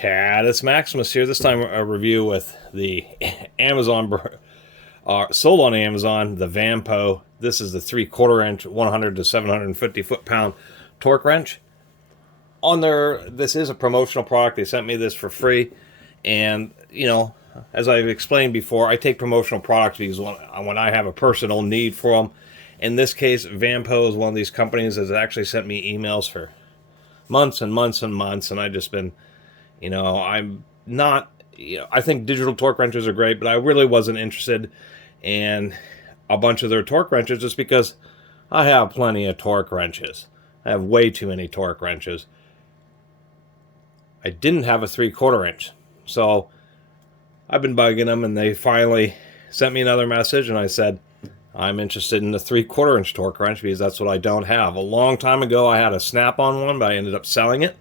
Catus Maximus here. This time a review with the Amazon, sold on Amazon, the Vanpo. This is the 3/4 inch, 100 to 750 foot-pound torque wrench. On their, this is a promotional product. They sent me this for free, and you know, as I've explained before, I take promotional products because when I have a personal need for them. In this case, Vanpo is one of these companies that has actually sent me emails for months and months and months, and I've just been, I'm not, I think digital torque wrenches are great, but I really wasn't interested in a bunch of their torque wrenches just because I have plenty of torque wrenches. I have way too many torque wrenches. I didn't have a 3/4 inch, so I've been bugging them, and they finally sent me another message, and I said, I'm interested in the 3/4 inch torque wrench because that's what I don't have. A long time ago, I had a snap-on one, but I ended up selling it.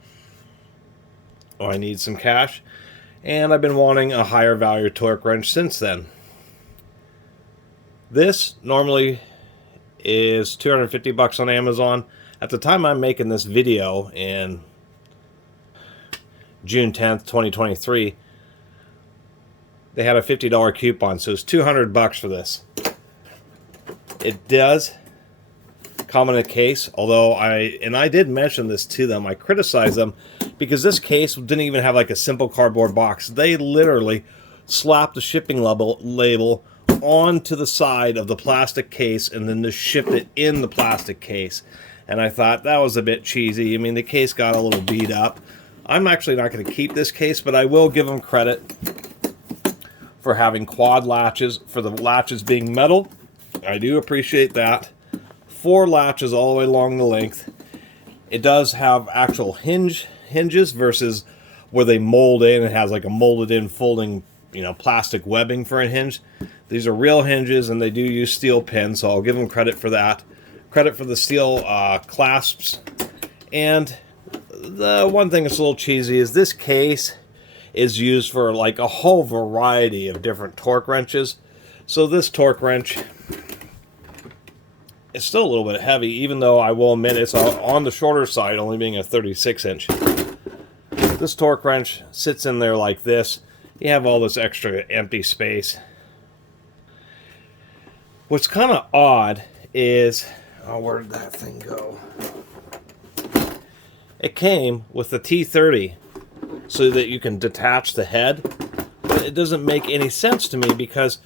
I need some cash, and I've been wanting a higher value torque wrench since then. This normally is $250 on Amazon. At the time I'm making this video in June 10th, 2023, they had a $50 coupon, so it's $200 for this. It does come in a case, although I did mention this to them. I criticized them because this case didn't even have like a simple cardboard box. They literally slapped the shipping label onto the side of the plastic case and then just shipped it in the plastic case. And I thought that was a bit cheesy. I mean, the case got a little beat up. I'm actually not going to keep this case, but I will give them credit for having quad latches, for the latches being metal. I do appreciate that. 4 latches all the way along the length. It does have actual hinges versus where they mold in. It has like a molded in folding, plastic webbing for a hinge. These are real hinges, and they do use steel pins, so I'll give them credit for that. Credit for the steel clasps. And the one thing that's a little cheesy is this case is used for like a whole variety of different torque wrenches. So this torque wrench, it's still a little bit heavy, even though I will admit it's on the shorter side, only being a 36 inch. This torque wrench sits in there like this. You have all this extra empty space. What's kind of odd is, where did that thing go? It came with the T30 so that you can detach the head, but it doesn't make any sense to me because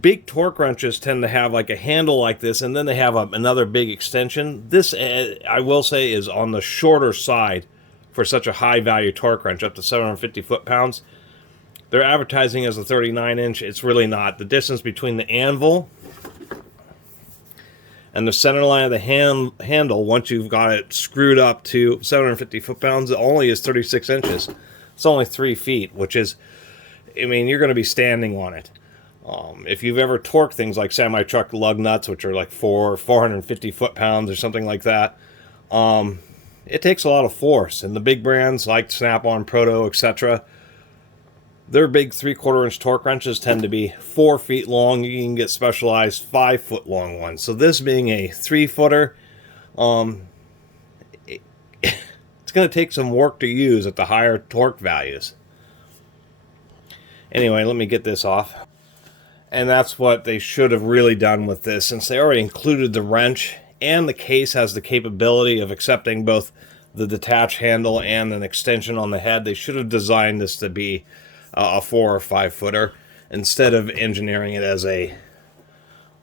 big torque wrenches tend to have like a handle like this, and then they have another big extension. This, I will say, is on the shorter side for such a high value torque wrench, up to 750 foot-pounds. They're advertising as a 39 inch. It's really not. The distance between the anvil and the center line of the handle, once you've got it screwed up to 750 foot-pounds, it only is 36 inches. It's only 3 feet, which is, I mean, you're going to be standing on it. If you've ever torqued things like semi-truck lug nuts, which are like 450 foot-pounds or something like that, it takes a lot of force. And the big brands like Snap-on, Proto, etc., their big 3/4 inch torque wrenches tend to be 4 feet long. You can get specialized 5 foot long ones. So this being a 3-footer, it's going to take some work to use at the higher torque values. Anyway, let me get this off. And that's what they should have really done with this, since they already included the wrench, and the case has the capability of accepting both the detached handle and an extension on the head. They should have designed this to be a 4 or 5 footer instead of engineering it as a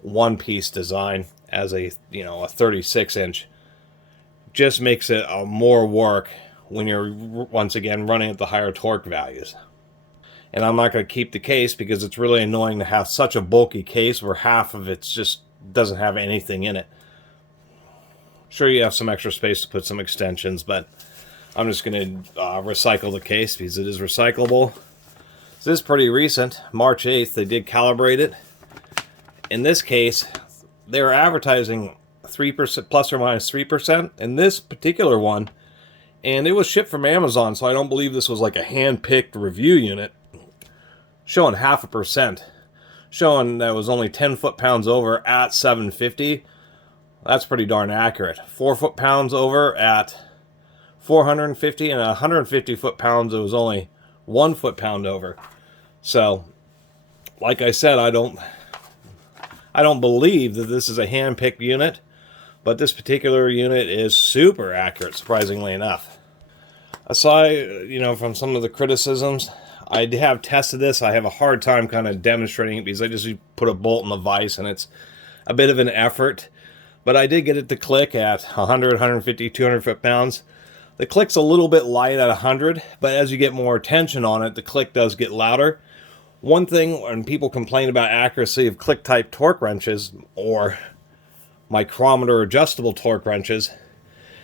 one-piece design, as a 36 inch. Just makes it more work when you're once again running at the higher torque values. And I'm not going to keep the case because it's really annoying to have such a bulky case where half of it just doesn't have anything in it. Sure, you have some extra space to put some extensions, but I'm just going to recycle the case because it is recyclable. So this is pretty recent. March 8th, they did calibrate it. In this case, they were advertising 3%, plus or minus 3%, in this particular one. And it was shipped from Amazon, so I don't believe this was like a hand-picked review unit. Showing 0.5%, showing that it was only 10 foot-pounds over at 750. That's pretty darn accurate. 4 foot-pounds over at 450, and 150 foot-pounds, it was only 1 foot-pound over. So, like I said, I don't believe that this is a hand-picked unit, but this particular unit is super accurate, surprisingly enough. Aside, from some of the criticisms, I have tested this. I have a hard time kind of demonstrating it because I just put a bolt in the vise, and it's a bit of an effort. But I did get it to click at 100, 150, 200 foot-pounds. The click's a little bit light at 100, but as you get more tension on it, the click does get louder. One thing when people complain about accuracy of click-type torque wrenches or micrometer adjustable torque wrenches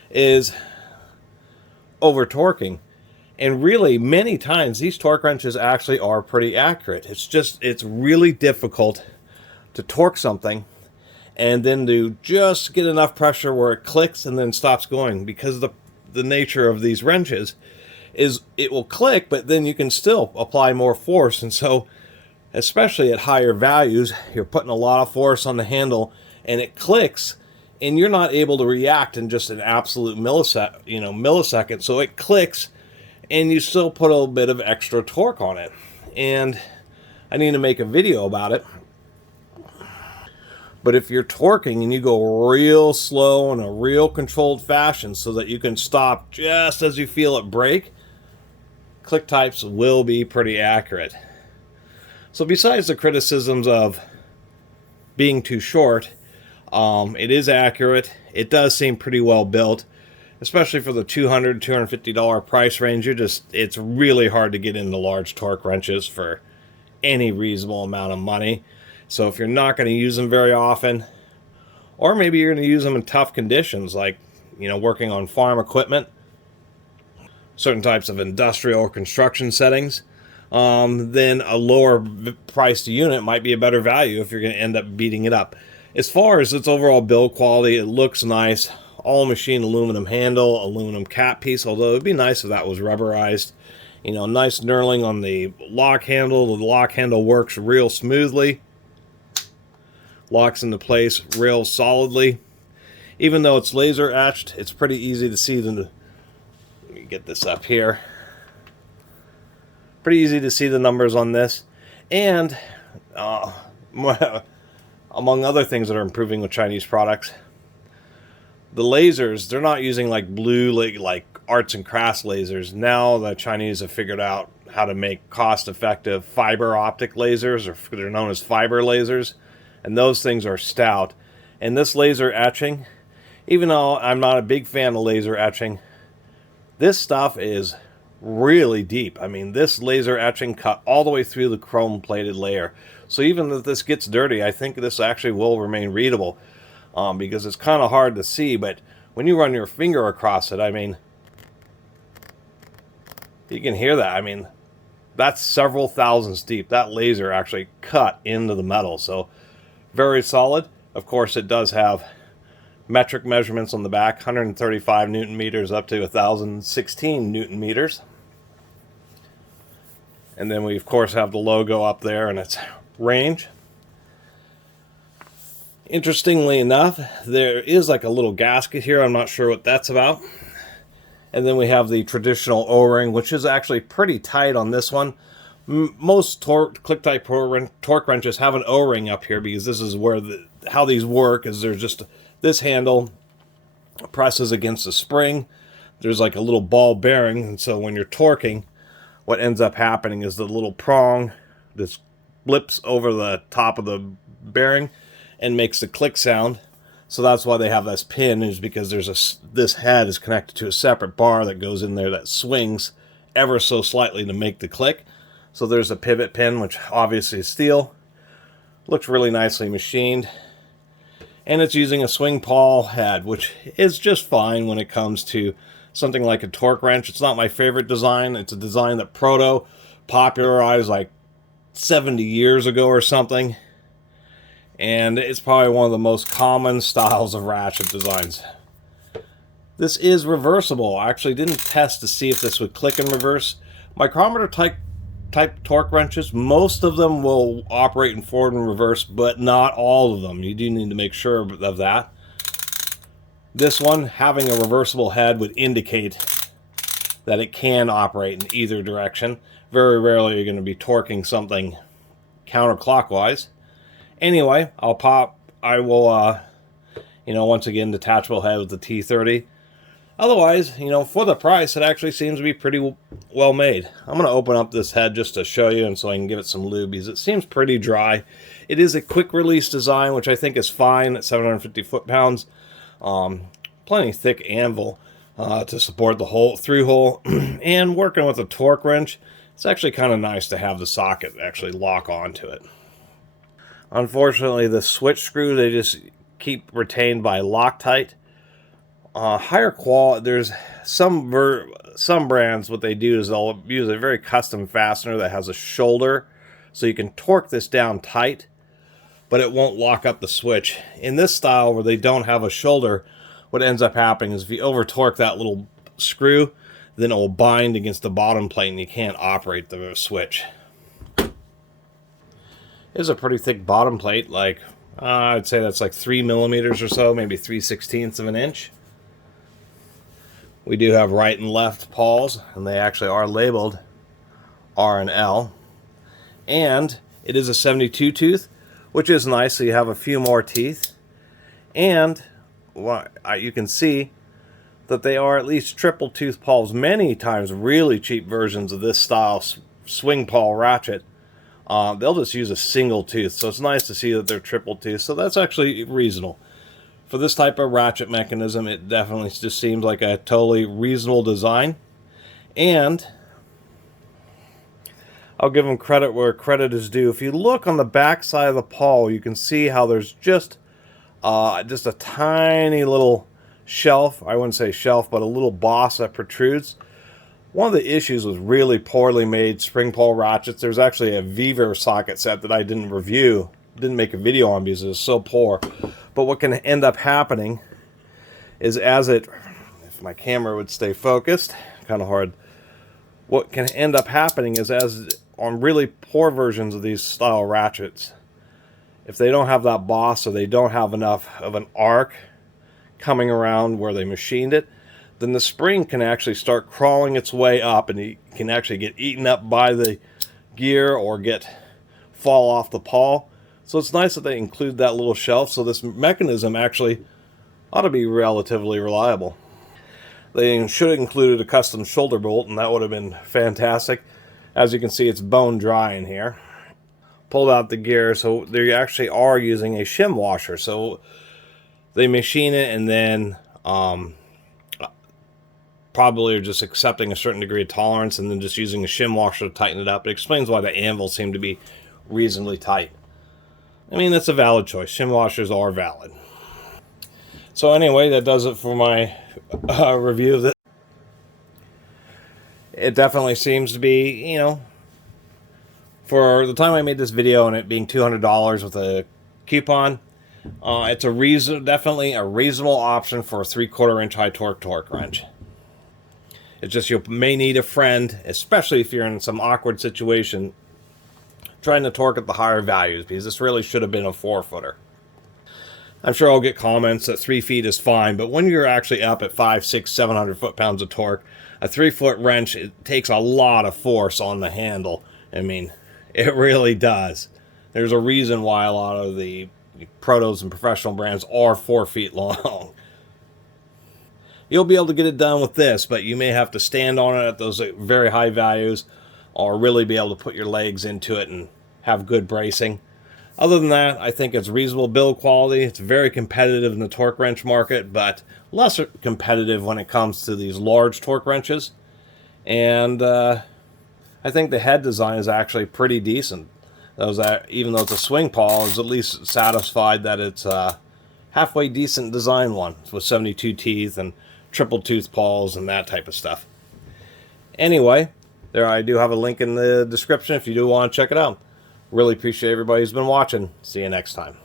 is over-torquing. And really, many times, these torque wrenches actually are pretty accurate. It's really difficult to torque something and then to just get enough pressure where it clicks and then stops going, because the nature of these wrenches is it will click, but then you can still apply more force. And so, especially at higher values, you're putting a lot of force on the handle and it clicks, and you're not able to react in just an absolute millisecond. So it clicks, and you still put a little bit of extra torque on it. And I need to make a video about it. But if you're torquing and you go real slow in a real controlled fashion so that you can stop just as you feel it break, click types will be pretty accurate. So besides the criticisms of being too short, it is accurate. It does seem pretty well built, especially for the $200, $250 price range. It's really hard to get into large torque wrenches for any reasonable amount of money. So if you're not going to use them very often, or maybe you're going to use them in tough conditions, like, working on farm equipment, certain types of industrial or construction settings, then a lower priced unit might be a better value if you're going to end up beating it up. As far as its overall build quality, it looks nice. All machine aluminum handle, aluminum cap piece, although it'd be nice if that was rubberized. Nice knurling on the lock handle. The lock handle works real smoothly. Locks into place real solidly. Even though it's laser etched, it's pretty easy to see let me get this up here. Pretty easy to see the numbers on this. And among other things that are improving with Chinese products, the lasers, they're not using like blue, like arts and crafts lasers. Now the Chinese have figured out how to make cost-effective fiber optic lasers, or they're known as fiber lasers. And those things are stout. And this laser etching, even though I'm not a big fan of laser etching, this stuff is really deep. I mean, this laser etching cut all the way through the chrome-plated layer. So even if this gets dirty, I think this actually will remain readable, because it's kind of hard to see. But when you run your finger across it, I mean, you can hear that. I mean, that's several thousandths deep. That laser actually cut into the metal. So very solid. Of course, it does have metric measurements on the back, 135 Newton meters up to 1,016 Newton meters. And then we, of course, have the logo up there and its range. Interestingly enough, there is like a little gasket here. I'm not sure what that's about. And then we have the traditional O-ring, which is actually pretty tight on this one. Most click-type torque wrenches have an O-ring up here, because this is where how these work is there's just this handle presses against a spring. There's like a little ball bearing, and so when you're torquing, what ends up happening is the little prong just blips over the top of the bearing and makes the click sound. So that's why they have this pin, is because this head is connected to a separate bar that goes in there that swings ever so slightly to make the click. So there's a pivot pin, which obviously is steel. Looks really nicely machined. And it's using a swing pawl head, which is just fine when it comes to something like a torque wrench. It's not my favorite design. It's a design that Proto popularized like 70 years ago or something. And it's probably one of the most common styles of ratchet designs. This is reversible. I actually didn't test to see if this would click in reverse. Micrometer type torque wrenches, most of them will operate in forward and reverse, but not all of them. You do need to make sure of that. This one, having a reversible head, would indicate that it can operate in either direction. Very rarely you're going to be torquing something counterclockwise. Anyway, I will, once again, detachable head with the T30. Otherwise, for the price, it actually seems to be pretty well made. I'm going to open up this head just to show you and so I can give it some lube, because it seems pretty dry. It is a quick release design, which I think is fine at 750 foot-pounds. Plenty thick anvil to support the through hole. And working with a torque wrench, it's actually kind of nice to have the socket actually lock onto it. Unfortunately, the switch screw, they just keep retained by Loctite. Higher quality, there's some brands, what they do is they'll use a very custom fastener that has a shoulder, so you can torque this down tight, but it won't lock up the switch. In this style, where they don't have a shoulder, what ends up happening is if you over torque that little screw, then it will bind against the bottom plate and you can't operate the switch. It's a pretty thick bottom plate, like I'd say that's like 3 millimeters or so, maybe 3/16 of an inch. We do have right and left pawls, and they actually are labeled R and L. And it is a 72 tooth, which is nice, so you have a few more teeth. And you can see that they are at least triple tooth pawls. Many times really cheap versions of this style swing pawl ratchet, they'll just use a single tooth, so it's nice to see that they're triple tooth, so that's actually reasonable. For this type of ratchet mechanism, it definitely just seems like a totally reasonable design. And I'll give them credit where credit is due. If you look on the back side of the pawl, you can see how there's just a tiny little shelf. I wouldn't say shelf, but a little boss that protrudes. One of the issues with really poorly made spring pawl ratchets, there's actually a Viver socket set that I didn't make a video on because it was so poor. But what can end up happening is if my camera would stay focused, kind of hard. What can end up happening is on really poor versions of these style ratchets, if they don't have that boss or they don't have enough of an arc coming around where they machined it, then the spring can actually start crawling its way up and it can actually get eaten up by the gear or fall off the pawl. So it's nice that they include that little shelf, so this mechanism actually ought to be relatively reliable. They should have included a custom shoulder bolt, and that would have been fantastic. As you can see, it's bone dry in here. Pulled out the gear, so they actually are using a shim washer. So they machine it and then probably are just accepting a certain degree of tolerance and then just using a shim washer to tighten it up. It explains why the anvils seem to be reasonably tight. I mean, that's a valid choice. Shim washers are valid. So anyway, that does it for my review of this. It definitely seems to be, for the time I made this video and it being $200 with a coupon, it's definitely a reasonable option for a 3/4 inch high torque wrench. It's just you may need a friend, especially if you're in some awkward situation, trying to torque at the higher values, because this really should have been a 4-footer. I'm sure I'll get comments that 3 feet is fine, but when you're actually up at 500, 600, 700 foot-pounds of torque, a 3-foot wrench, it takes a lot of force on the handle. I mean, it really does. There's a reason why a lot of the protos and professional brands are 4 feet long. You'll be able to get it done with this, but you may have to stand on it at those very high values, or really be able to put your legs into it and have good bracing. Other than that, I think it's reasonable build quality. It's very competitive in the torque wrench market, but less competitive when it comes to these large torque wrenches. And I think the head design is actually pretty decent. Even though it's a swing pawl, I was at least satisfied that it's a halfway decent design one with 72 teeth and triple tooth pawls and that type of stuff. Anyway, I do have a link in the description if you do want to check it out. Really appreciate everybody who's been watching. See you next time.